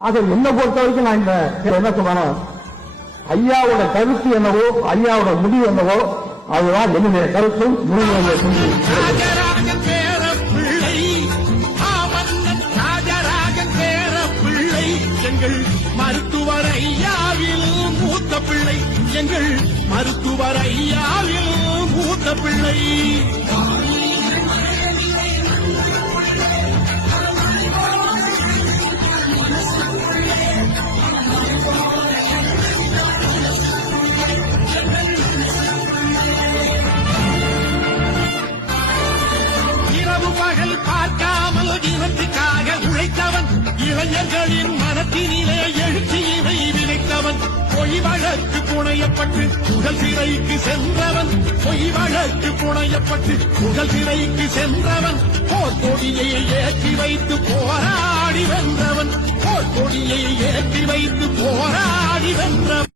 அதை என்ன பொறுத்த வரைக்கும் நான் இந்த என்ன சொன்னாலும் ஐயாவோட கருத்து என்னவோ ஐயாவோட முடிவு என்னவோ அதுதான் என்னுடைய கருத்தும் முடிவு. எங்கள் மருத்துவர் ஐயாவில் மூத்த பிள்ளை, எங்கள் மருத்துவர் ஐயாவில் மூத்த பிள்ளை. இரவு பகல் பார்க்காமல் இனத்துக்காக உழைத்தவன், இளைஞர்களின் மனத்தினிலே எழுச்சியினை விதைத்தவன், பொய் வழக்கு புனையப்பட்டு புகழ் சிறைக்கு சென்றவன், பொய் வழக்கு புனையப்பட்டு புகழ் சிறைக்கு சென்றவன், போர்க்கொடியை ஏற்றி வைத்து போராடி வென்றவன், போர்க்கொடியை ஏற்றி வைத்து போராடி